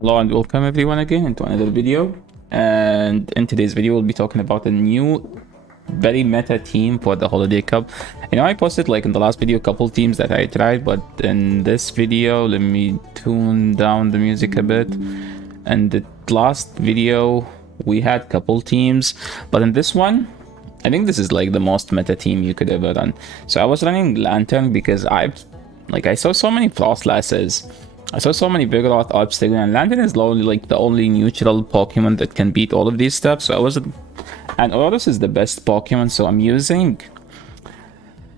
Hello and welcome everyone again into another video. And in today's video, we'll be talking about a new, very meta team for the Holiday Cup. I posted like in the last video a couple teams that I tried, but in this video, let me tune down the music a bit. And the last video, we had a couple teams, but in this one, I think this is like the most meta team you could ever run. So I was running Lantern because I saw so many Frostlasses. I saw so many Vigoroth, Obstacle, and Lantern is like the only neutral Pokemon that can beat all of these stuff. So I was, and Aurorus is the best Pokemon. So I'm using,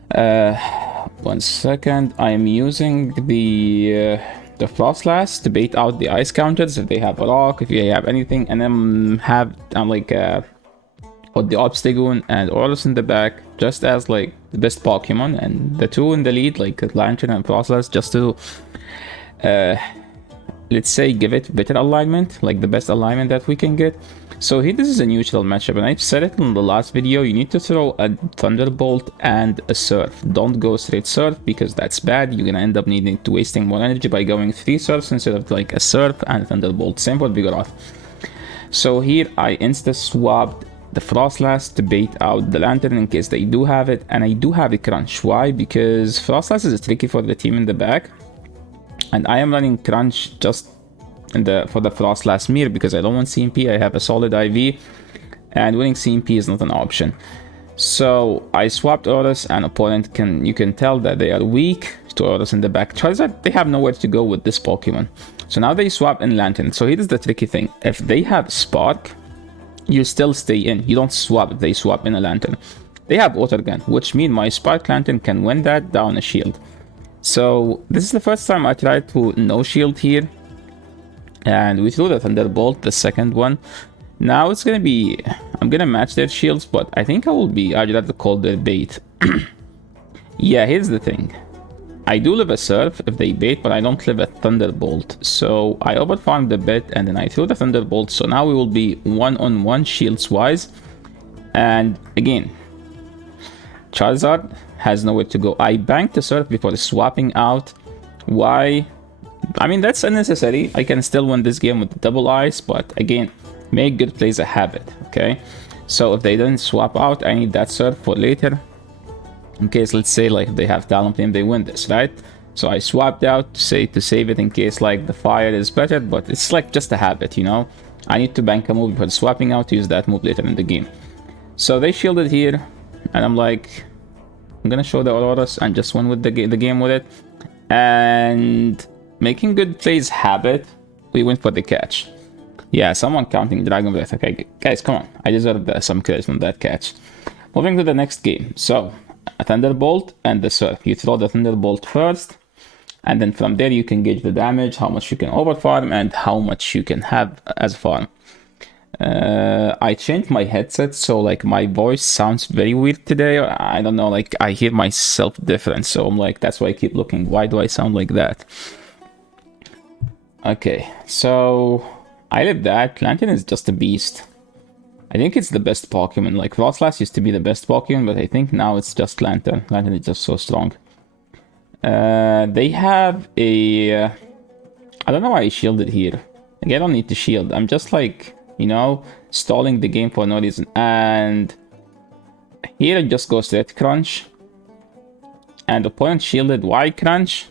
1 second. I am using the Frostlass to bait out the ice counters if they have a rock, if they have anything, and then put the Obstagoon and Aurorus in the back just as like the best Pokemon, and the two in the lead like Lantern and Frostlass just to let's say give it better alignment, like the best alignment that we can get. So here this is a neutral matchup, and I've said it in the last video, you need to throw a Thunderbolt and a Surf. Don't go straight Surf because that's bad. You're gonna end up needing to wasting more energy by going 3 Surfs instead of like a Surf and a Thunderbolt. Same for Vigoroth. So here I insta swapped the Frostlass to bait out the Lantern in case they do have it, and I do have a Crunch. Why? Because Frostlass is tricky for the team in the back, and I am running Crunch just for the Frostlass mirror because I don't want CMP. I have a solid IV, and winning CMP is not an option. So I swapped Aurorus, and opponent you can tell that they are weak to Aurorus in the back. Charizard, they have nowhere to go with this Pokemon. So now they swap in Lantern. So here's the tricky thing. If they have Spark, you still stay in. You don't swap if they swap in a Lantern. They have Water Gun, which means my Spark Lantern can win that down a shield. So this is the first time I tried to no shield here, and we threw the Thunderbolt, the second one. Now it's gonna be, I'm gonna match their shields, but I think I'd rather call their bait. Yeah, here's the thing. I do live a Surf if they bait, but I don't live a Thunderbolt. So I overfarmed a bit, and then I threw the Thunderbolt. So now we will be 1-on-1 shields wise. And again, Charizard has nowhere to go. I banked the Surf before swapping out. Why? I mean, that's unnecessary. I can still win this game with the double ice, but again, make good plays a habit, okay? So if they didn't swap out, I need that Surf for later. In case, let's say, like, if they have Talonflame, they win this, right? So I swapped out to save it in case, like, the Fire is better, but it's, like, just a habit, you know? I need to bank a move before swapping out to use that move later in the game. So they shielded here, and I'm like, I'm gonna show the Aurorus and just win with the game with it. And making good plays habit, we went for the catch. Yeah, someone counting Dragon Breath. Okay, guys, come on. I deserve some credit from that catch. Moving to the next game. So, a Thunderbolt and the Surf. You throw the Thunderbolt first, and then from there you can gauge the damage, how much you can overfarm, and how much you can have as farm. I changed my headset, so like my voice sounds very weird today. I don't know, like I hear myself different, so I'm like, that's why I keep looking. Why do I sound like that? Okay, so I live that. Lantern is just a beast. I think it's the best Pokemon. Like Frostlass used to be the best Pokemon, but I think now it's just Lantern. Lantern is just so strong. They have a... I don't know why I shielded here. Like, I don't need to shield. I'm just like, you know, stalling the game for no reason. And here I just go straight Crunch. And opponent shielded. Why Crunch?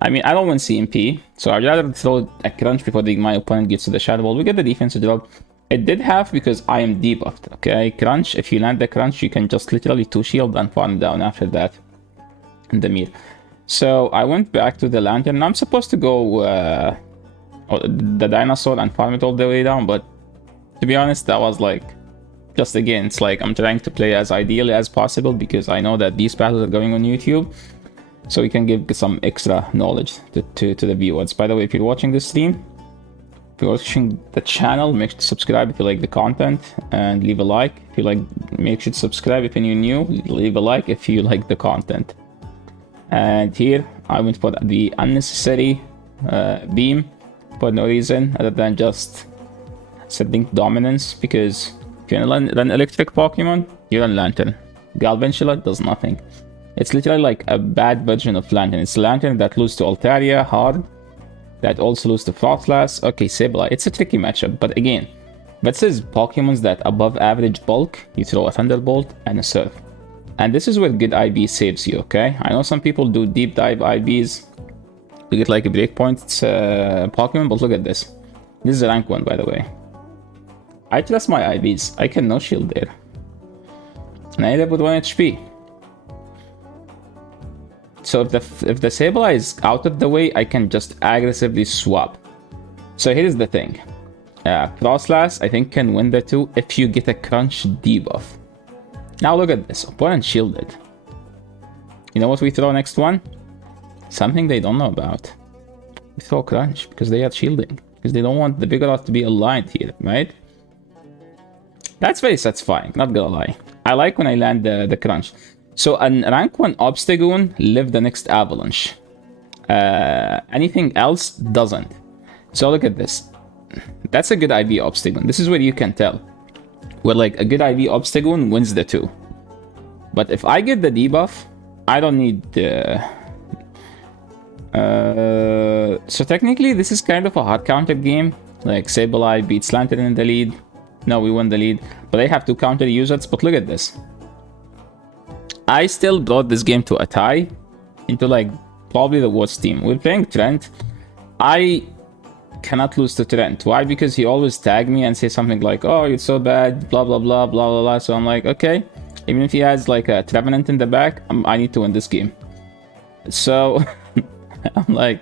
I mean, I don't want CMP, so I'd rather throw a Crunch before my opponent gets to the Shadow Ball. We get the defensive drop. It did have because I am debuffed, okay? Crunch, if you land the Crunch, you can just literally 2-shield and farm down after that in the mirror. So I went back to the Lantern. I'm supposed to go the Dinosaur and farm it all the way down, but to be honest, that was like, just again, it's like I'm trying to play as ideally as possible because I know that these battles are going on YouTube. So we can give some extra knowledge to the viewers. By the way, if you're watching this stream, if you're watching the channel, make sure to subscribe if you like the content and leave a like. If you like, make sure to subscribe if you're new, leave a like if you like the content. And here I went for the unnecessary beam for no reason other than just setting dominance, because if you run electric Pokemon, you run Lantern. Galvantula does nothing. It's literally like a bad version of Lantern. It's Lantern that loses to Altaria hard, that also lose to Frostlass. Okay, Sableye. It's a tricky matchup, but again, that says Pokemons that above average bulk, you throw a Thunderbolt and a Surf. And this is where good IB saves you, okay? I know some people do deep dive IBs to get like a breakpoint Pokemon, but look at this. This is a rank 1, by the way. I trust my IBs. I can no shield there. And I end up with 1 HP. So if the Sableye is out of the way, I can just aggressively swap. So here's the thing. Frostlass, I think, can win the 2 if you get a Crunch debuff. Now look at this. Opponent shielded. You know what we throw next one? Something they don't know about. We throw Crunch because they are shielding. Because they don't want the Vigoroth to be aligned here, right? That's very satisfying, not gonna lie. I like when I land the Crunch. So an rank 1 Obstagoon live the next Avalanche. Anything else doesn't. So look at this. That's a good IB Obstagoon. This is where you can tell. Where like a good IB Obstagoon wins the 2. But if I get the debuff, I don't need the... so technically this is kind of a hard counter game. Like Sableye beats Lantern in the lead. No, we won the lead. But I have to counter users. But look at this. I still brought this game to a tie. Into like probably the worst team. We're playing Trent. I cannot lose to Trent. Why? Because he always tag me and say something like, oh, you're so bad, blah blah blah blah blah blah. So I'm like, okay, even if he has like a Trevenant in the back, I need to win this game. So I'm like,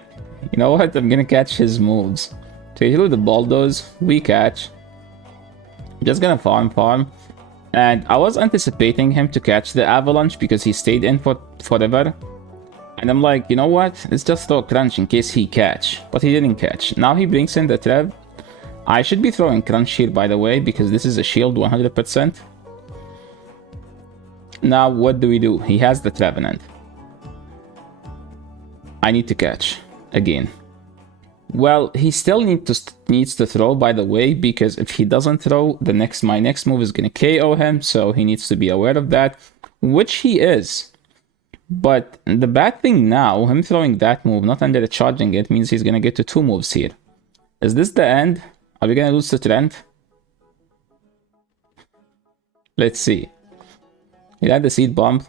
you know what, I'm gonna catch his moves. So he threw the Bulldoze, we catch. I'm just gonna farm, and I was anticipating him to catch the Avalanche because he stayed in for forever. And I'm like, you know what? Let's just throw Crunch in case he catch. But he didn't catch. Now he brings in the Trev. I should be throwing Crunch here, by the way, because this is a shield 100%. Now, what do? He has the Trevenant. I need to catch. Again. Well, he still needs to throw, by the way, because if he doesn't throw, my next move is going to KO him. So he needs to be aware of that. Which he is. But the bad thing now, him throwing that move, not under the charging it, means he's going to get to 2 moves here. Is this the end? Are we going to lose to Trent? Let's see. He had the Seed Bomb,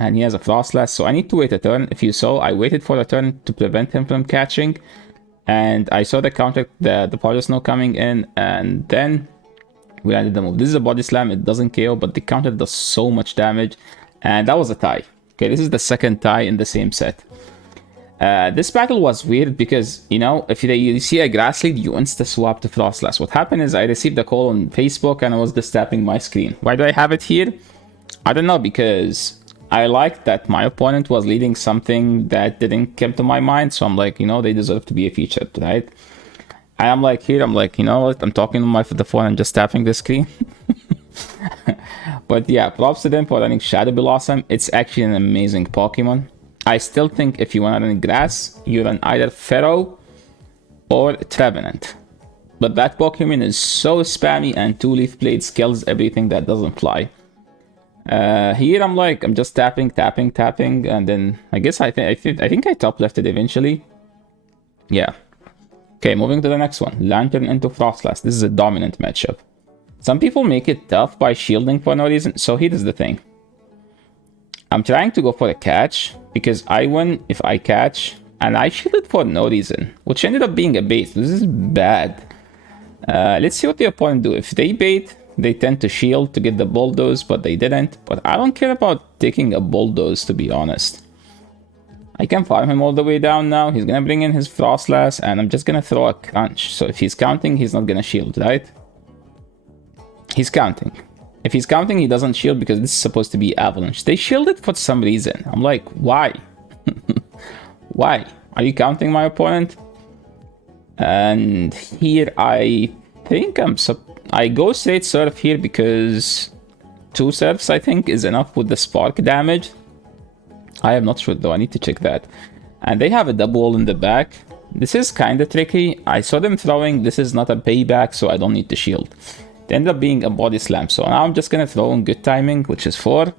and he has a Frostlass, so I need to wait a turn. If you saw, I waited for a turn to prevent him from catching, and I saw the counter, the Power Snow coming in, and then we landed the move. This is a Body Slam, it doesn't KO, but the counter does so much damage, and that was a tie. Okay, this is the second tie in the same set. This battle was weird because, you know, if you see a Grass Lead, you insta-swap to Frostlass. What happened is I received a call on Facebook and I was just tapping my screen. Why do I have it here? I don't know, because I liked that my opponent was leading something that didn't come to my mind. So I'm like, you know, they deserve to be featured, right? And I'm like, here, I'm like, you know what? I'm talking on the phone and just tapping the screen. But yeah, props to them for running Shadow Blossom. It's actually an amazing Pokemon. I still think if you want to run Grass, you run either Pharaoh or Trevenant. But that Pokemon is so spammy, and 2-Leaf Blade kills everything that doesn't fly. Here I'm just tapping, and then I guess I think I top left it eventually. Yeah. Okay, moving to the next one. Lantern into Frostlass. This is a dominant matchup. Some people make it tough by shielding for no reason, so here's the thing. I'm trying to go for a catch, because I win if I catch, and I shielded for no reason, which ended up being a bait. This is bad. Let's see what the opponent do. If they bait, they tend to shield to get the Bulldoze, but they didn't. But I don't care about taking a Bulldoze, to be honest. I can farm him all the way down now. He's gonna bring in his Frostlass, and I'm just gonna throw a Crunch. So if he's counting, he's not gonna shield, right? He's counting. If he's counting, he doesn't shield because this is supposed to be Avalanche. They shielded for some reason. I'm like, why? Why? Are you counting my opponent? And here I think I go straight Surf here because 2 Surfs I think is enough with the Spark damage. I am not sure though, I need to check that. And they have a double wall in the back. This is kind of tricky. I saw them throwing, this is not a payback, so I don't need to shield. It ended up being a Body Slam, so now I'm just gonna throw in Good Timing, which is 4.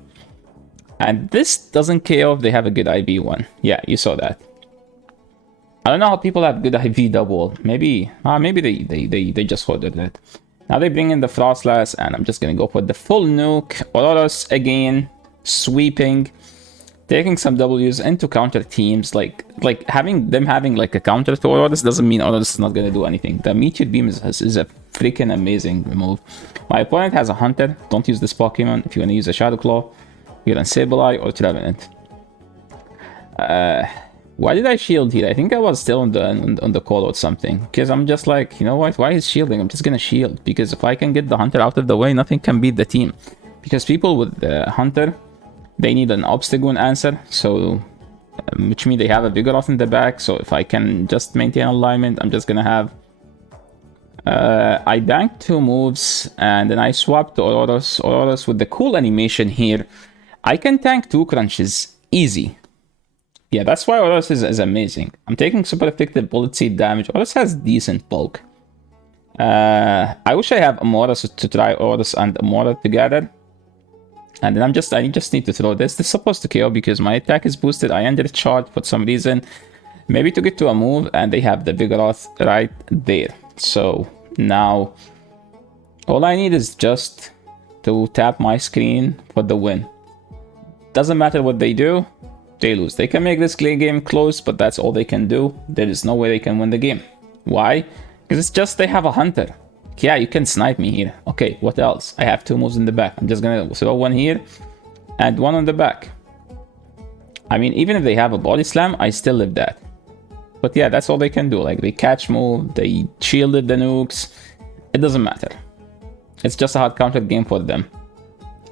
And this doesn't KO if they have a good IB one. Yeah, you saw that. I don't know how people have good IV double. Maybe they just ordered it. Now they bring in the Frostless, and I'm just gonna go for the full nuke. Auroras again, sweeping, taking some W's into counter teams. Like having like a counter to Auroras doesn't mean Auroras is not gonna do anything. The Meteor Beam is a freaking amazing move. My opponent has a Hunter. Don't use this Pokemon. If you wanna use a Shadow Claw, you're on Sableye or Trevenant. Why did I shield here? I think I was still on the call or something. Because I'm just like, you know what? Why is shielding? I'm just gonna shield. Because if I can get the Hunter out of the way, nothing can beat the team. Because people with the Hunter, they need an Obstagoon answer. So, which means they have a Vigoroth in the back. So if I can just maintain alignment, I'm just gonna have... I banked 2 moves, and then I swapped to Auroras. Auroras with the cool animation here. I can tank 2 crunches. Easy. Yeah, that's why Auroras is amazing. I'm taking super effective bullet seed damage. Auroras has decent bulk. I wish I have Amoras to try Auroras and Amora together. And then I just need to throw this. This is supposed to KO because my attack is boosted. I undercharged for some reason. Maybe to get to a move, and they have the Vigoroth right there. So now all I need is just to tap my screen for the win. Doesn't matter what they do. They lose. They can make this game close, but that's all they can do. There is no way they can win the game. Why? Because it's just they have a Hunter. Yeah, you can snipe me here. Okay, what else? I have 2 moves in the back. I'm just gonna throw 1 here and 1 on the back. I mean, even if they have a Body Slam, I still live that. But yeah, that's all they can do. Like, they catch move, they shielded the nukes. It doesn't matter. It's just a hard counter game for them.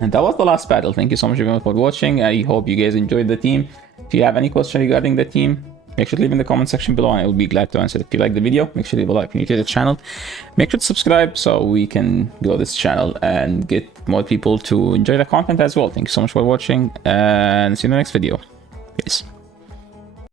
And that was the last battle. Thank you so much everyone for watching. I hope you guys enjoyed the team. If you have any question regarding the team, make sure to leave in the comment section below and I will be glad to answer. If you like the video, make sure to leave a like. If you're new to the channel, make sure to subscribe so we can grow this channel and get more people to enjoy the content as well. Thank you so much for watching and see you in the next video. Peace.